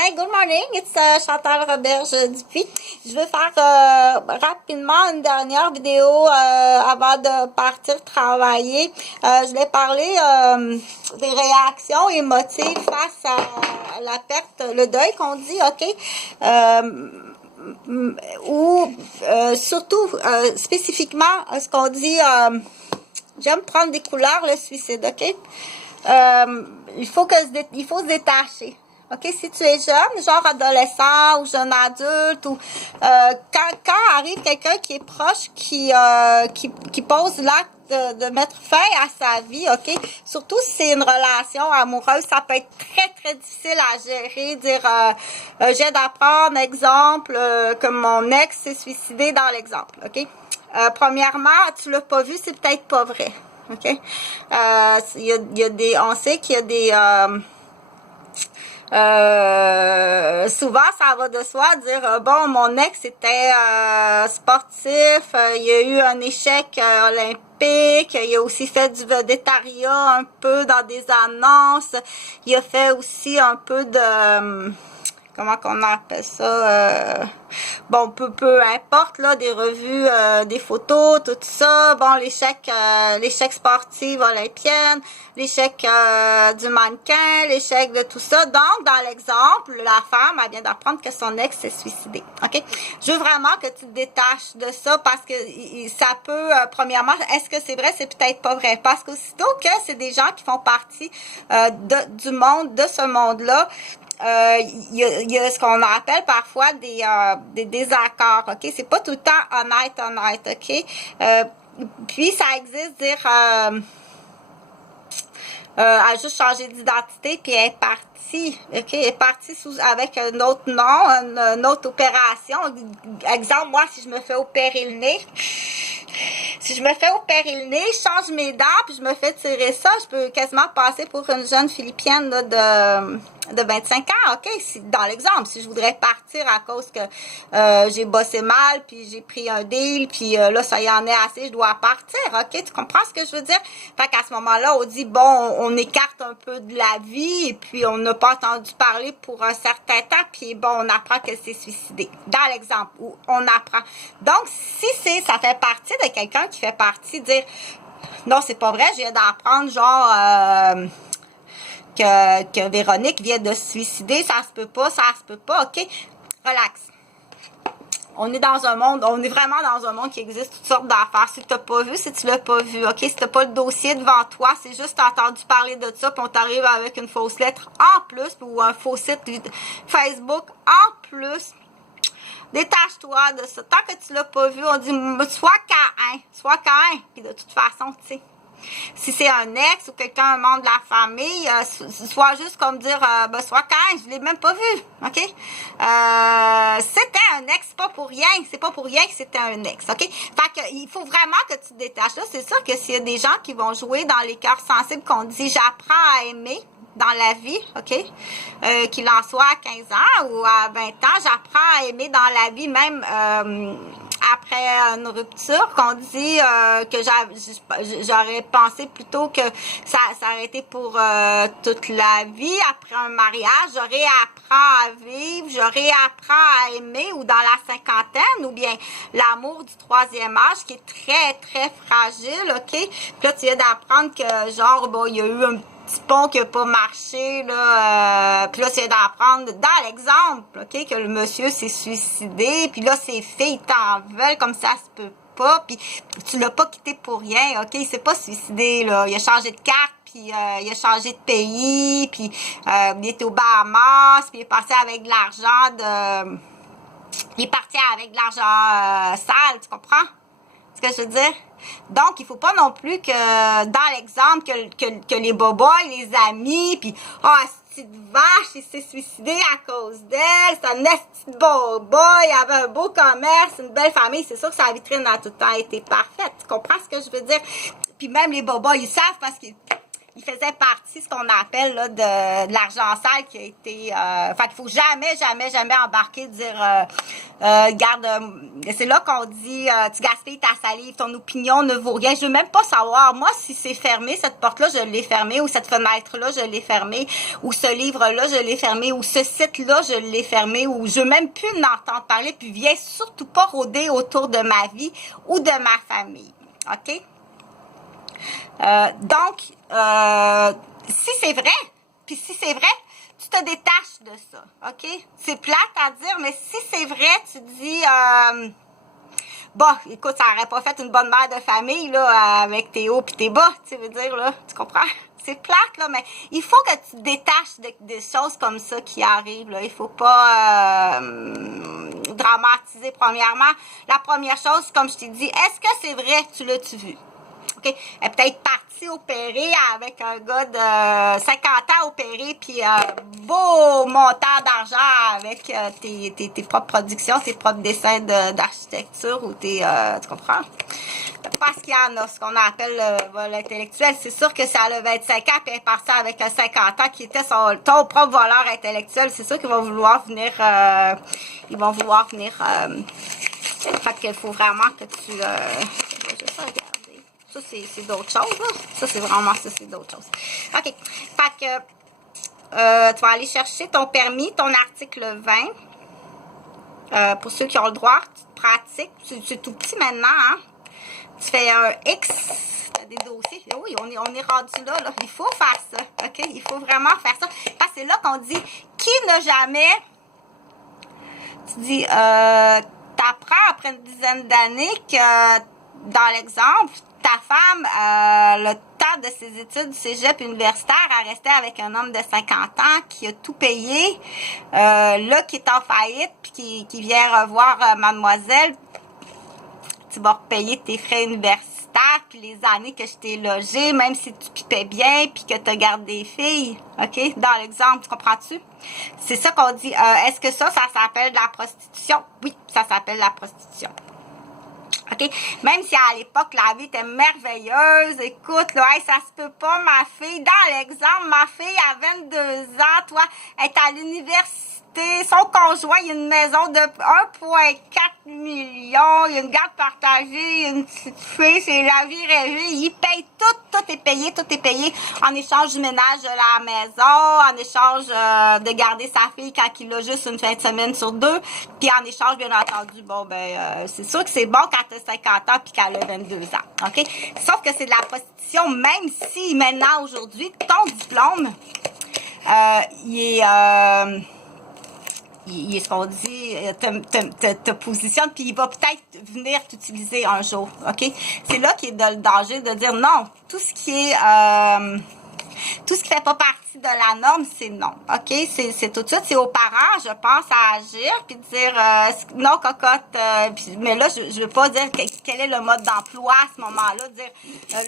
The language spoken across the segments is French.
matin. Good morning, it's Chantal Roberge-Dupuis. Je veux faire rapidement une dernière vidéo avant de partir travailler. Je vais parler des réactions émotives face à la perte, le deuil qu'on dit, ok? Ou surtout, spécifiquement, ce qu'on dit, j'aime prendre des couleurs, le suicide, ok? Il faut se détacher. OK, si tu es jeune, genre adolescent ou jeune adulte, ou quand arrive quelqu'un qui est proche, qui pose l'acte de mettre fin à sa vie, OK, surtout si c'est une relation amoureuse, ça peut être très, très difficile à gérer, dire j'ai d'apprendre, exemple, que mon ex s'est suicidé dans l'exemple, OK? Premièrement, tu l'as pas vu, c'est peut-être pas vrai. OK? On sait qu'il y a des souvent ça va de soi dire bon, mon ex était sportif, il y a eu un échec olympique, il a aussi fait du vedettariat un peu dans des annonces, il a fait aussi un peu de comment qu'on appelle ça, bon, peu importe, là, des revues, des photos, tout ça, bon, l'échec sportif olympienne, l'échec du mannequin, l'échec de tout ça. Donc, dans l'exemple, la femme, elle vient d'apprendre que son ex s'est suicidé, ok? Je veux vraiment que tu te détaches de ça parce que ça peut, premièrement, est-ce que c'est vrai? C'est peut-être pas vrai. Parce qu'aussitôt que c'est des gens qui font partie du monde, de ce monde-là, il y a ce qu'on appelle parfois des désaccords, ok? C'est pas tout le temps honnête, ok? Puis ça existe, dire elle a juste changé d'identité puis elle est partie, ok? Elle est partie avec un autre nom, une autre opération. Exemple, moi, si je me fais opérer le nez, je change mes dents puis je me fais tirer ça, je peux quasiment passer pour une jeune Philippienne là, de 25 ans, ok? Dans l'exemple, si je voudrais partir à cause que j'ai bossé mal, puis j'ai pris un deal, puis là, ça y en est assez, je dois partir, ok? Tu comprends ce que je veux dire? Fait qu'à ce moment-là, on dit, bon, on écarte un peu de la vie, et puis on n'a pas entendu parler pour un certain temps, puis bon, on apprend qu'elle s'est suicidée. Dans l'exemple où on apprend. Donc, si ça fait partie de quelqu'un qui fait partie, dire, non, c'est pas vrai, je viens d'apprendre, genre... Que Véronique vient de se suicider, ça se peut pas, ok? Relax. On est dans un monde, on est vraiment dans un monde qui existe toutes sortes d'affaires. Si tu n'as pas vu, si tu l'as pas vu, ok? Si tu n'as pas le dossier devant toi, c'est juste t'as entendu parler de ça, puis on t'arrive avec une fausse lettre en plus, ou un faux site Facebook en plus. Détache-toi de ça. Tant que tu l'as pas vu, on dit sois caïn, puis de toute façon, tu sais. Si c'est un ex ou quelqu'un, un membre de la famille, soit juste comme dire, sois calme, je l'ai même pas vu, ok? C'était un ex, c'est pas pour rien que c'était un ex, ok? Fait que, il faut vraiment que tu te détaches là. C'est sûr que s'il y a des gens qui vont jouer dans les cœurs sensibles, qu'on dit, j'apprends à aimer dans la vie, ok? Qu'il en soit à 15 ans ou à 20 ans, j'apprends à aimer dans la vie, même, après une rupture, qu'on dit que j'aurais pensé plutôt que ça aurait été pour toute la vie. Après un mariage, j'aurais appris à vivre, j'aurais appris à aimer, ou dans la cinquantaine, ou bien l'amour du troisième âge qui est très, très fragile, ok? Puis là, tu viens d'apprendre que, genre, bon, il y a eu un petit pont qui n'a pas marché, là, puis là, c'est d'apprendre, dans l'exemple, ok, que le monsieur s'est suicidé, puis là, ses filles t'en veulent, comme ça se peut pas, puis tu l'as pas quitté pour rien, ok, il s'est pas suicidé, là, il a changé de carte, puis il a changé de pays, puis il était aux Bahamas, puis il est passé avec de l'argent il est parti avec de l'argent sale, tu comprends ce que je veux dire? Donc, il faut pas non plus que, dans l'exemple, que les boboys, les amis, puis cette petite vache, il s'est suicidé à cause d'elle, c'est un esti de boboy, il avait un beau commerce, une belle famille, c'est sûr que sa vitrine a tout le temps été parfaite, tu comprends ce que je veux dire? Puis même les boboys, ils savent parce qu'ils il faisait partie, ce qu'on appelle là, de l'argent sale qui a été... fait qu'il faut jamais, jamais, jamais embarquer, dire... garde, c'est là qu'on dit, tu gaspilles ta salive, ton opinion ne vaut rien. Je veux même pas savoir, moi, si c'est fermé, cette porte-là, je l'ai fermée, ou cette fenêtre-là, je l'ai fermée, ou ce livre-là, je l'ai fermé, ou ce site-là, je l'ai fermé, ou je veux même plus en entendre parler, puis viens surtout pas rôder autour de ma vie ou de ma famille. OK? Donc, si c'est vrai, puis si c'est vrai, tu te détaches de ça, OK? C'est plate à dire, mais si c'est vrai, tu dis, bon, écoute, ça aurait pas fait une bonne mère de famille, là, avec tes hauts pis tes bas, tu veux dire, là, tu comprends? C'est plate, là, mais il faut que tu te détaches des choses comme ça qui arrivent, là. Il faut pas dramatiser, premièrement. La première chose, comme je t'ai dit, est-ce que c'est vrai? Tu l'as-tu vu? OK? Elle est peut-être partie opérer avec un gars de 50 ans opéré, puis beau montant d'argent avec tes propres productions, tes propres dessins d'architecture ou tes... tu comprends? Parce qu'il y en a ce qu'on appelle le vol intellectuel. C'est sûr que ça a le 25 ans, puis elle est partie avec un 50 ans qui était ton propre voleur intellectuel. C'est sûr qu'ils vont vouloir venir... ils vont vouloir venir... fait qu'il faut vraiment que tu... je vais juste regarder. Ça, c'est d'autres choses, là. Ça, c'est vraiment ça, c'est d'autres choses. OK. Fait que tu vas aller chercher ton permis, ton article 20. Pour ceux qui ont le droit, tu te pratiques. C'est tout petit maintenant, hein. Tu fais un X, tu as des dossiers. Oui, on est rendu là, là. Il faut faire ça, OK? Il faut vraiment faire ça. Parce que c'est là qu'on dit, qui n'a jamais... Tu dis, t'apprends après une dizaine d'années que, dans l'exemple, ta femme, le temps de ses études cégep universitaire, a resté avec un homme de 50 ans qui a tout payé, là, qui est en faillite, puis qui vient revoir mademoiselle. Tu vas repayer tes frais universitaires, puis les années que je t'ai logé, même si tu pipais bien, puis que tu as gardé des filles, OK? Dans l'exemple, tu comprends-tu? C'est ça qu'on dit. Est-ce que ça s'appelle de la prostitution? Oui, ça s'appelle la prostitution. OK? Même si à l'époque, la vie était merveilleuse, écoute, là, hey, ça se peut pas, ma fille. Dans l'exemple, ma fille a 22 ans, toi, elle est à l'université. Son conjoint, il y a une maison de 1,4 million, il y a une garde partagée, une petite fille, c'est la vie rêvée. Il paye tout est payé en échange du ménage de la maison, en échange de garder sa fille quand il a juste une fin de semaine sur 2, puis en échange, bien entendu, bon, ben, c'est sûr que c'est bon quand tu as 50 ans puis qu'elle a 22 ans, OK? Sauf que c'est de la prostitution, même si maintenant, aujourd'hui, ton diplôme, il est ce qu'on dit, te positionne, puis il va peut-être venir t'utiliser un jour, OK? C'est là qu'il est le danger de dire non. Tout ce qui fait pas partie de la norme, c'est non, OK? C'est tout de suite, c'est aux parents, je pense, à agir, puis de dire non, cocotte, mais là, je veux pas dire quel est le mode d'emploi à ce moment-là, dire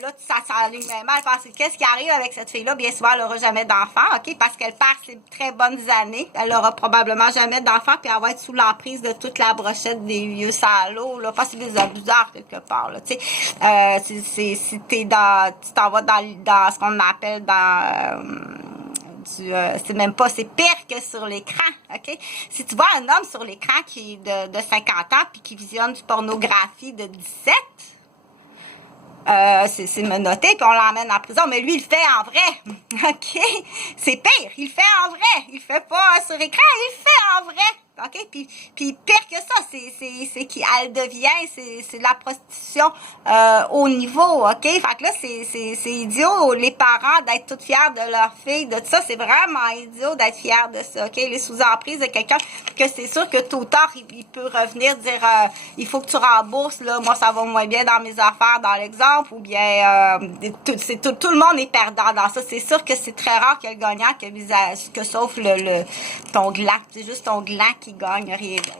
là, ça s'aligne même mal, parce que qu'est-ce qui arrive avec cette fille-là? Bien souvent, elle n'aura jamais d'enfant, OK? Parce qu'elle perd ses très bonnes années, elle aura probablement jamais d'enfant, puis elle va être sous l'emprise de toute la brochette des vieux salauds, là, parce que c'est des abuseurs quelque part, là, tu sais. Si tu t'en vas dans ce qu'on appelle c'est même pas, c'est pire que sur l'écran, OK? Si tu vois un homme sur l'écran qui est de 50 ans puis qui visionne du pornographie de 17, c'est menotté puis on l'emmène en prison, mais lui il le fait en vrai, OK? C'est pire, il le fait en vrai, il le fait pas sur écran, il le fait en vrai. OK? Puis pire que ça, c'est qu'elle devient, c'est de la prostitution au niveau, OK? Fait que là, c'est idiot, les parents, d'être toutes fiers de leur fille, de ça, c'est vraiment idiot d'être fiers de ça, OK? Les sous-emprises de quelqu'un que c'est sûr que tôt ou tard, il peut revenir dire il faut que tu rembourses, là, moi, ça va moins bien dans mes affaires, dans l'exemple, ou bien tout le monde est perdant dans ça. C'est sûr que c'est très rare qu'il y ait le gagnant que sauf ton gland. C'est juste ton gland qui gagne, rien d'autre.